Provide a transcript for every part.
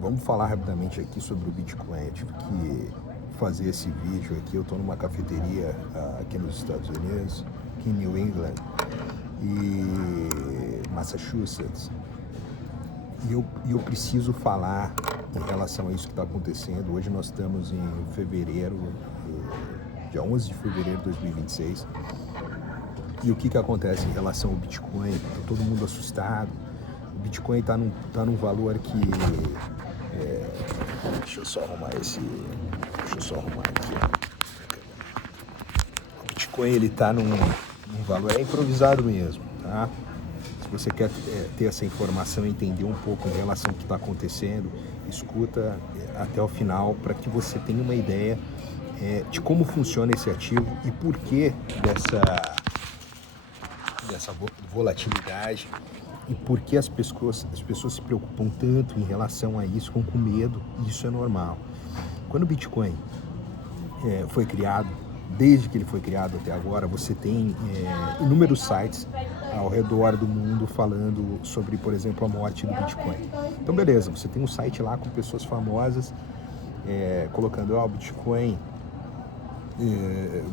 Vamos falar rapidamente aqui sobre o Bitcoin. Eu tive que fazer esse vídeo aqui. Eu estou numa cafeteria aqui nos Estados Unidos, aqui em New England e Massachusetts. E eu preciso falar em relação a isso que está acontecendo. Hoje nós estamos em fevereiro, dia 11 de fevereiro de 2026. E o que acontece em relação ao Bitcoin? Está todo mundo assustado. O Bitcoin está num valor que... deixa eu só arrumar aqui. O Bitcoin ele está num valor, é improvisado mesmo, tá? Se você quer ter essa informação e entender um pouco em relação ao que está acontecendo, escuta até o final para que você tenha uma ideia de como funciona esse ativo e por que dessa volatilidade e por que as pessoas se preocupam tanto em relação a isso, ficam com medo, e isso é normal. Quando o Bitcoin foi criado, desde que ele foi criado até agora, você tem inúmeros sites ao redor do mundo falando sobre, por exemplo, a morte do Bitcoin. Então, beleza, você tem um site lá com pessoas famosas colocando, o Bitcoin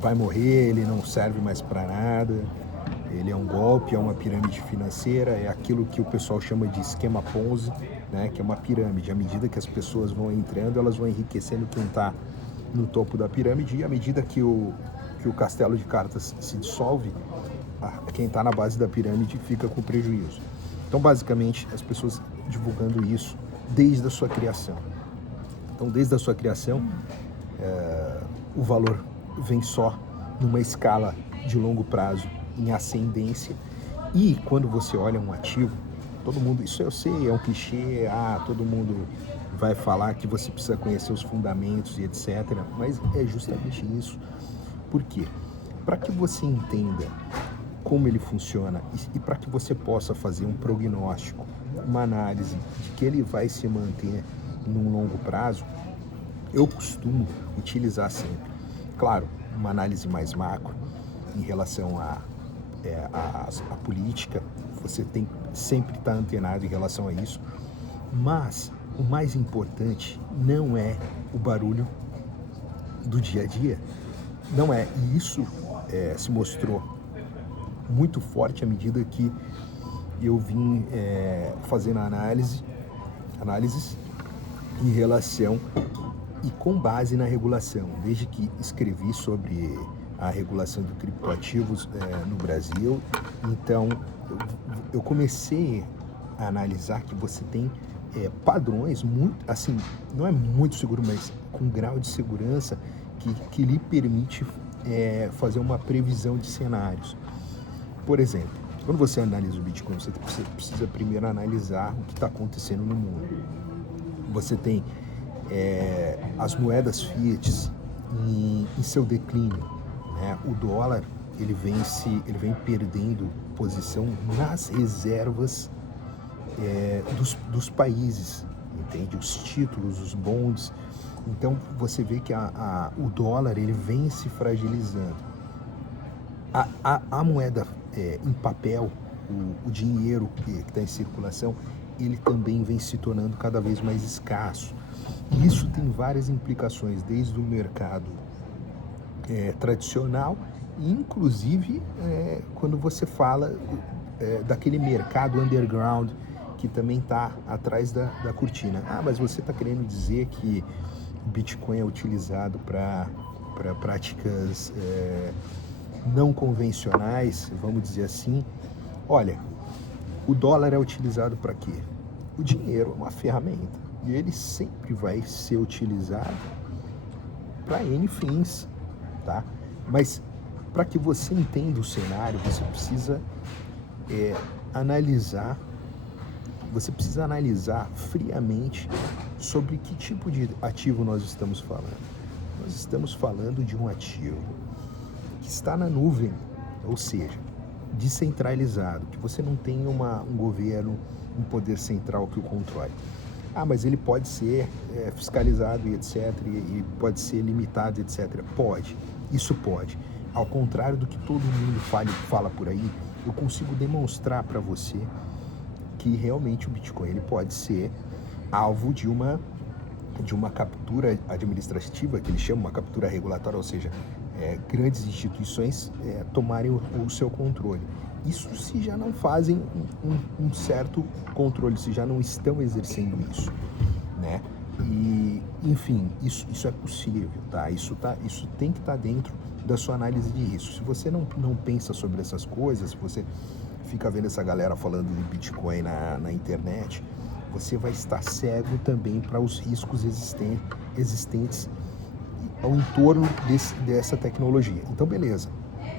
vai morrer, ele não serve mais para nada, ele é um golpe, é uma pirâmide financeira, é aquilo que o pessoal chama de esquema Ponzi, né, que é uma pirâmide. À medida que as pessoas vão entrando, elas vão enriquecendo quem está no topo da pirâmide, e à medida que o castelo de cartas se dissolve, quem está na base da pirâmide fica com prejuízo. Então, basicamente, as pessoas divulgando isso desde a sua criação. Então, desde a sua criação, o valor vem só numa escala de longo prazo, em ascendência. E quando você olha um ativo, todo mundo, isso eu sei, é um clichê, todo mundo vai falar que você precisa conhecer os fundamentos e etc. Mas é justamente isso. Por quê? Para que você entenda como ele funciona e para que você possa fazer um prognóstico, uma análise de que ele vai se manter num longo prazo, eu costumo utilizar sempre, claro, uma análise mais macro em relação a política. Você tem sempre estar antenado em relação a isso, mas o mais importante não é o barulho do dia a dia, não é, e isso se mostrou muito forte à medida que eu vim fazendo análises em relação e com base na regulação, desde que escrevi sobre a regulação de criptoativos no Brasil. Então, eu comecei a analisar que você tem padrões muito, assim, não é muito seguro, mas com grau de segurança que lhe permite fazer uma previsão de cenários. Por exemplo, quando você analisa o Bitcoin, você precisa primeiro analisar o que está acontecendo no mundo. Você tem as moedas fiat em seu declínio. O dólar ele vem perdendo posição nas reservas dos países, entende? Os títulos, os bonds. Então você vê que o dólar ele vem se fragilizando. A moeda em papel, o dinheiro que está em circulação, ele também vem se tornando cada vez mais escasso. E isso tem várias implicações, desde o mercado tradicional, e inclusive quando você fala daquele mercado underground que também está atrás da cortina. Mas você está querendo dizer que o Bitcoin é utilizado para práticas não convencionais, vamos dizer assim? Olha, o dólar é utilizado para quê? O dinheiro é uma ferramenta e ele sempre vai ser utilizado para N fins, tá? Mas para que você entenda o cenário, você precisa analisar friamente sobre que tipo de ativo nós estamos falando. Nós estamos falando de um ativo que está na nuvem, ou seja, descentralizado, que você não tem um governo, um poder central que o controle. Mas ele pode ser fiscalizado e etc, e pode ser limitado, etc. Pode, isso pode. Ao contrário do que todo mundo fala por aí, eu consigo demonstrar para você que realmente o Bitcoin ele pode ser alvo de uma captura administrativa, que eles chamam uma captura regulatória, ou seja, grandes instituições tomarem o seu controle. Isso se já não fazem um certo controle, se já não estão exercendo isso, né? E, enfim, isso é possível, tá? Isso tem que estar dentro da sua análise de risco. Se você não pensa sobre essas coisas, se você fica vendo essa galera falando de Bitcoin na internet, você vai estar cego também para os riscos existentes ao entorno dessa tecnologia. Então, beleza.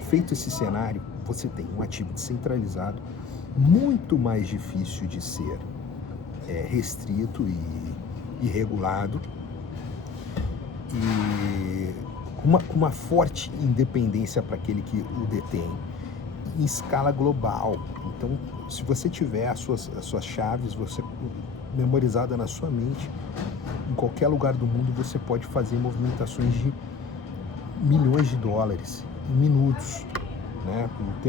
Feito esse cenário, você tem um ativo descentralizado muito mais difícil de ser restrito e regulado, e com uma forte independência para aquele que o detém, em escala global. Então, se você tiver as suas chaves, você memorizada na sua mente, em qualquer lugar do mundo você pode fazer movimentações de milhões de dólares em minutos, né? O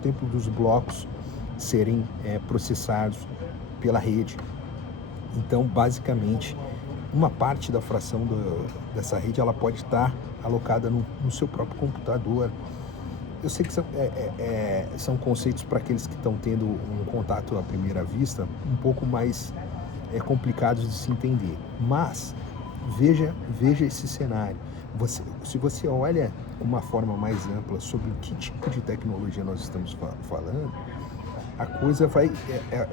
tempo dos blocos serem processados pela rede. Então, basicamente, uma parte da fração dessa rede ela pode estar alocada no seu próprio computador. Eu sei que são conceitos para aqueles que estão tendo um contato à primeira vista um pouco mais complicados de se entender, mas veja esse cenário. Se você olha de uma forma mais ampla sobre que tipo de tecnologia nós estamos falando, a coisa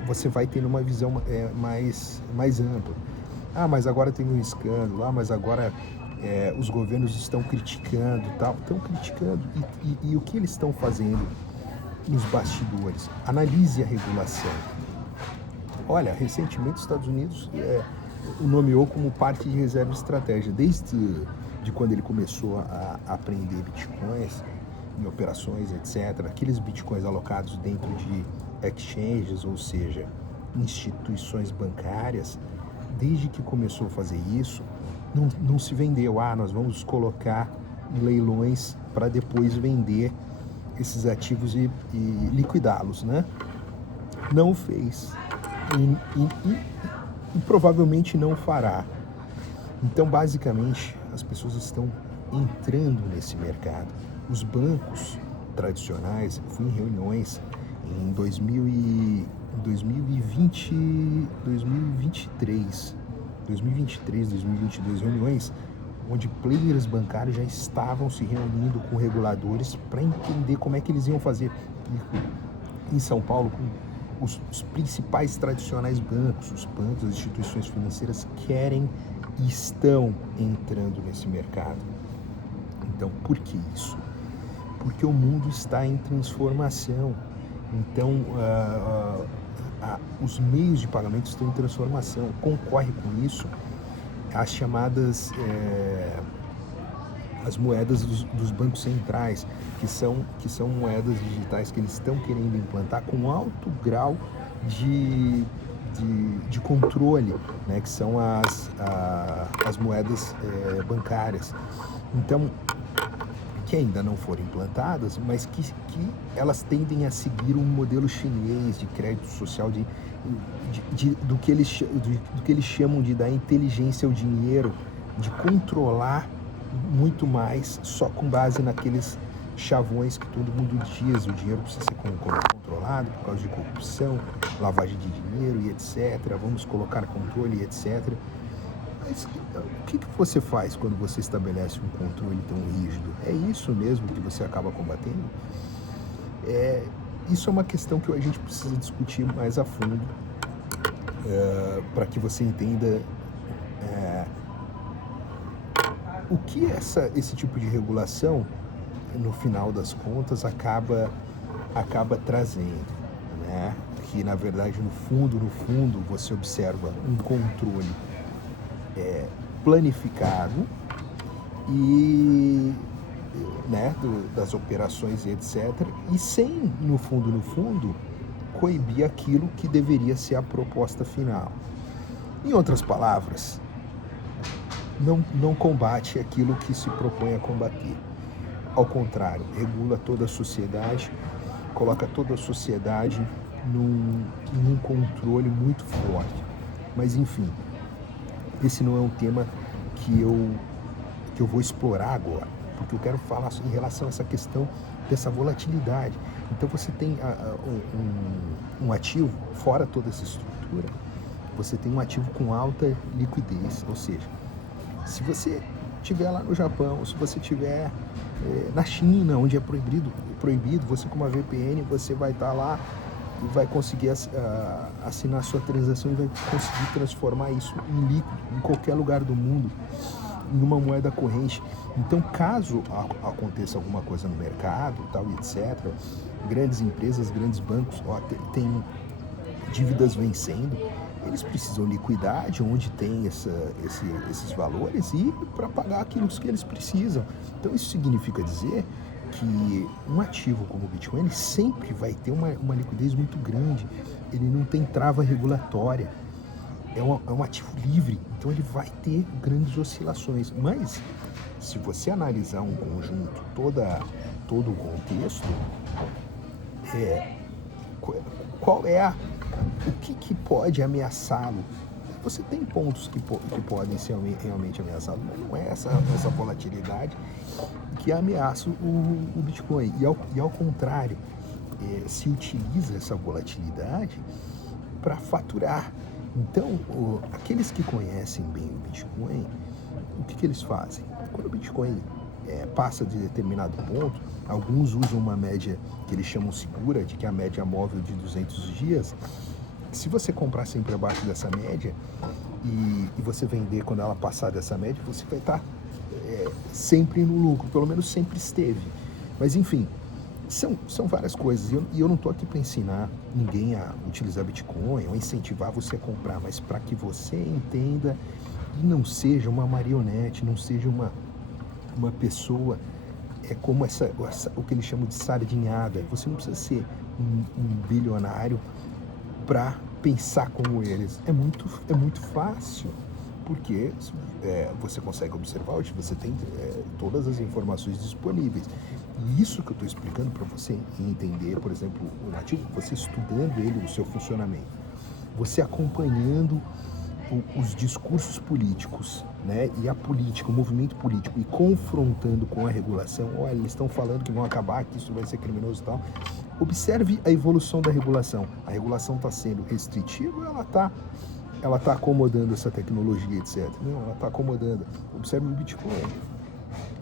você vai tendo uma visão mais ampla. Ah, mas agora tem um escândalo, mas agora os governos estão criticando, estão criticando, e o que eles estão fazendo nos bastidores? Analise a regulação. Olha, recentemente os Estados Unidos o nomeou como parte de reserva estratégica, desde quando ele começou a aprender bitcoins em operações, etc. Aqueles bitcoins alocados dentro de exchanges, ou seja, instituições bancárias, desde que começou a fazer isso, não se vendeu. Nós vamos colocar em leilões para depois vender esses ativos e liquidá-los, né? Não fez e provavelmente não fará. Então, basicamente, as pessoas estão entrando nesse mercado. Os bancos tradicionais, eu fui em reuniões em 2023, 2022, reuniões onde players bancários já estavam se reunindo com reguladores para entender como é que eles iam fazer. Em São Paulo, com os principais tradicionais bancos, os bancos, as instituições financeiras querem e estão entrando nesse mercado. Então, por que isso? Porque o mundo está em transformação. Então, os meios de pagamento estão em transformação. Concorre com isso as chamadas as moedas dos bancos centrais, que são moedas digitais que eles estão querendo implantar com alto grau de controle, né, que são as moedas bancárias. Então, que ainda não foram implantadas, mas que elas tendem a seguir um modelo chinês de crédito social, do que eles chamam de dar inteligência ao dinheiro, de controlar muito mais só com base naqueles chavões que todo mundo diz. O dinheiro precisa ser controlado por causa de corrupção, lavagem de dinheiro e etc. Vamos colocar controle e etc. Mas o que você faz quando você estabelece um controle tão rígido? É isso mesmo que você acaba combatendo? Isso é uma questão que a gente precisa discutir mais a fundo para que você entenda o que esse tipo de regulação, no final das contas, acaba trazendo, né? Que, na verdade, no fundo, você observa um controle planificado e, né, das operações e etc. E sem, no fundo, coibir aquilo que deveria ser a proposta final. Em outras palavras, não combate aquilo que se propõe a combater. Ao contrário, regula toda a sociedade, coloca toda a sociedade num controle muito forte. Mas enfim, esse não é um tema que eu vou explorar agora, porque eu quero falar em relação a essa questão dessa volatilidade. Então você tem um ativo, fora toda essa estrutura, você tem um ativo com alta liquidez, ou seja, se você estiver lá no Japão, se você estiver na China, onde é proibido, você com uma VPN, você vai estar lá e vai conseguir assinar a sua transação e vai conseguir transformar isso em líquido em qualquer lugar do mundo, em uma moeda corrente. Então, caso aconteça alguma coisa no mercado, tal, etc., grandes empresas, grandes bancos têm dívidas vencendo, eles precisam liquidar de onde tem esses valores e para pagar aquilo que eles precisam. Então, isso significa dizer que um ativo como o Bitcoin ele sempre vai ter uma liquidez muito grande, ele não tem trava regulatória, é um ativo livre, então ele vai ter grandes oscilações. Mas se você analisar um conjunto, todo o contexto, o que pode ameaçá-lo? Você tem pontos que podem ser realmente ameaçados, mas não é essa volatilidade que ameaça o Bitcoin. E ao contrário, se utiliza essa volatilidade para faturar. Então, aqueles que conhecem bem o Bitcoin, o que eles fazem? Quando o Bitcoin passa de determinado ponto, alguns usam uma média que eles chamam segura, de que é a média móvel de 200 dias. Se você comprar sempre abaixo dessa média e você vender quando ela passar dessa média, você vai estar sempre no lucro, pelo menos sempre esteve. Mas enfim, são várias coisas, e eu não estou aqui para ensinar ninguém a utilizar Bitcoin ou incentivar você a comprar, mas para que você entenda e não seja uma marionete, não seja uma pessoa como o que eles chamam de sardinhada. Você não precisa ser um bilionário para pensar como eles. É muito fácil, porque você consegue observar, hoje você tem todas as informações disponíveis. E isso que eu estou explicando para você entender, por exemplo, o ativo, você estudando ele, o seu funcionamento, você acompanhando os discursos políticos, né, e a política, o movimento político, e confrontando com a regulação. Olha, eles estão falando que vão acabar, que isso vai ser criminoso e tal. Observe a evolução da regulação. A regulação está sendo restritiva ou ela tá acomodando essa tecnologia, etc? Não, ela está acomodando. Observe o Bitcoin.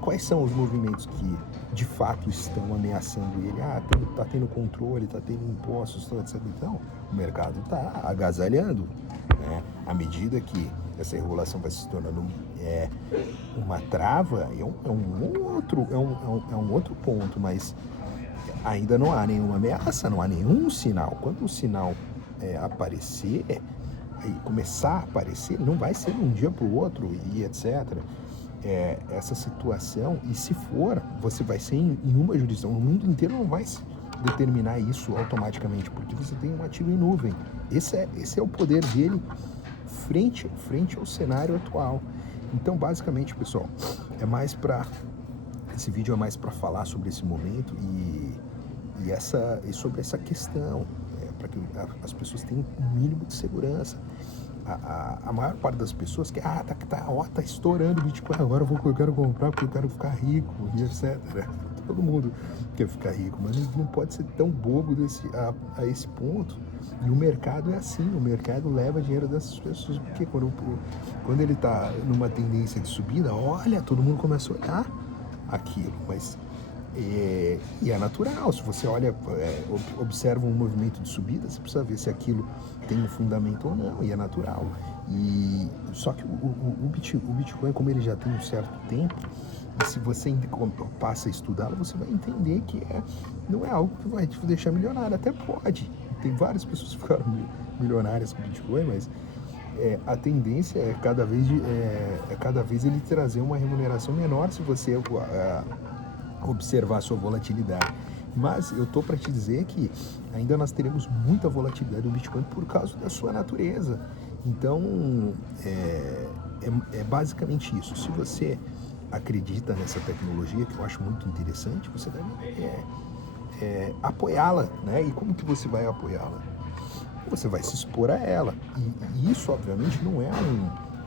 Quais são os movimentos que de fato estão ameaçando ele? Está tendo controle, está tendo impostos, etc. Então, o mercado está agasalhando, né? À medida que essa regulação vai se tornando uma trava, é um outro ponto, mas ainda não há nenhuma ameaça, não há nenhum sinal. Quando o sinal aparecer, e começar a aparecer, não vai ser de um dia para o outro e etc. Essa situação, e se for, você vai ser em uma jurisdição. O mundo inteiro não vai determinar isso automaticamente, porque você tem um ativo em nuvem. Esse é o poder dele frente ao cenário atual. Então, basicamente, pessoal, esse vídeo é mais para falar sobre esse momento e sobre essa questão, para que as pessoas tenham um mínimo de segurança. A maior parte das pessoas que tá estourando o Bitcoin, agora eu quero comprar porque eu quero ficar rico e etc. Todo mundo quer ficar rico, mas não pode ser tão bobo a esse ponto. E o mercado é assim, o mercado leva dinheiro dessas pessoas, porque quando ele está numa tendência de subida, olha, todo mundo começa a olhar aquilo, mas e é natural. Se você olha, observa um movimento de subida, você precisa ver se aquilo tem um fundamento ou não, e é natural. Só que o Bitcoin, como ele já tem um certo tempo, e se você passa a estudá-lo, você vai entender que não é algo que vai te deixar milionário. Até pode. Tem várias pessoas que ficaram milionárias com o Bitcoin, mas a tendência é cada vez ele trazer uma remuneração menor se você observar a sua volatilidade. Mas eu estou para te dizer que ainda nós teremos muita volatilidade do Bitcoin por causa da sua natureza. Então, é basicamente isso. Se você acredita nessa tecnologia, que eu acho muito interessante, você deve apoiá-la, né? E como que você vai apoiá-la? você vai se expor a ela. E isso, obviamente, não é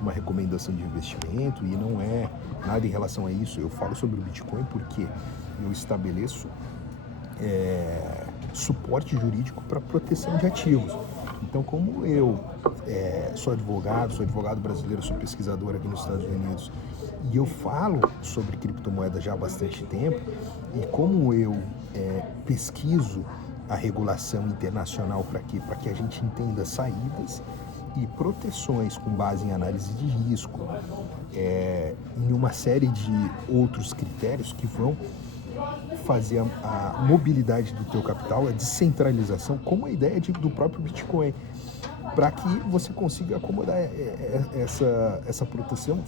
uma recomendação de investimento e não é nada em relação a isso. Eu falo sobre o Bitcoin porque eu estabeleço suporte jurídico para proteção de ativos. Então, como eu sou advogado brasileiro, sou pesquisador aqui nos Estados Unidos, e eu falo sobre criptomoeda já há bastante tempo, e como eu pesquiso a regulação internacional para quê? Para que a gente entenda saídas e proteções com base em análise de risco, em uma série de outros critérios que vão fazer a mobilidade do teu capital, a descentralização, como a ideia do próprio Bitcoin, para que você consiga acomodar essa proteção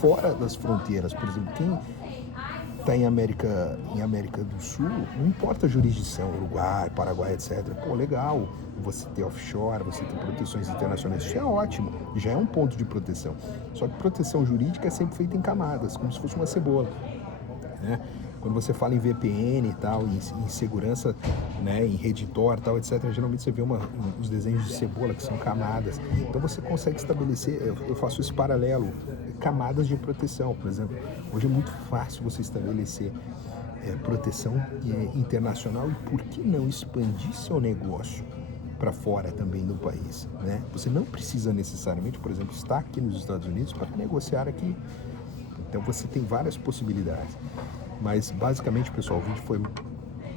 fora das fronteiras. Por exemplo, quem está em América do Sul, não importa a jurisdição, Uruguai, Paraguai, etc. Pô, legal, você ter offshore, você ter proteções internacionais, isso é ótimo, já é um ponto de proteção. Só que proteção jurídica é sempre feita em camadas, como se fosse uma cebola, né? Quando você fala em VPN e tal, em segurança, né, em Redditor e tal, etc., geralmente você vê uns desenhos de cebola que são camadas. Então você consegue estabelecer, eu faço esse paralelo, camadas de proteção. Por exemplo, hoje é muito fácil você estabelecer proteção internacional e por que não expandir seu negócio para fora também do país, né? Você não precisa necessariamente, por exemplo, estar aqui nos Estados Unidos para negociar aqui. Então você tem várias possibilidades. Mas basicamente, pessoal, o vídeo foi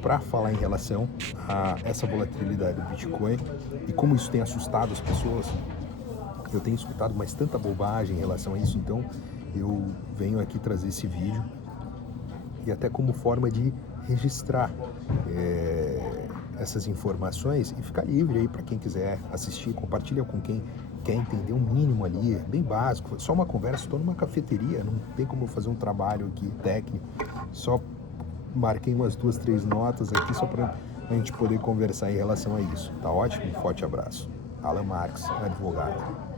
para falar em relação a essa volatilidade do Bitcoin e como isso tem assustado as pessoas. Eu tenho escutado mais tanta bobagem em relação a isso, então eu venho aqui trazer esse vídeo e até como forma de registrar essas informações e ficar livre aí para quem quiser assistir, compartilha com quem quer entender o mínimo ali, é bem básico, só uma conversa, estou numa cafeteria, não tem como eu fazer um trabalho aqui técnico, só marquei umas 2, 3 notas aqui só para a gente poder conversar em relação a isso. Tá ótimo? Um forte abraço. Alan Marx, advogado.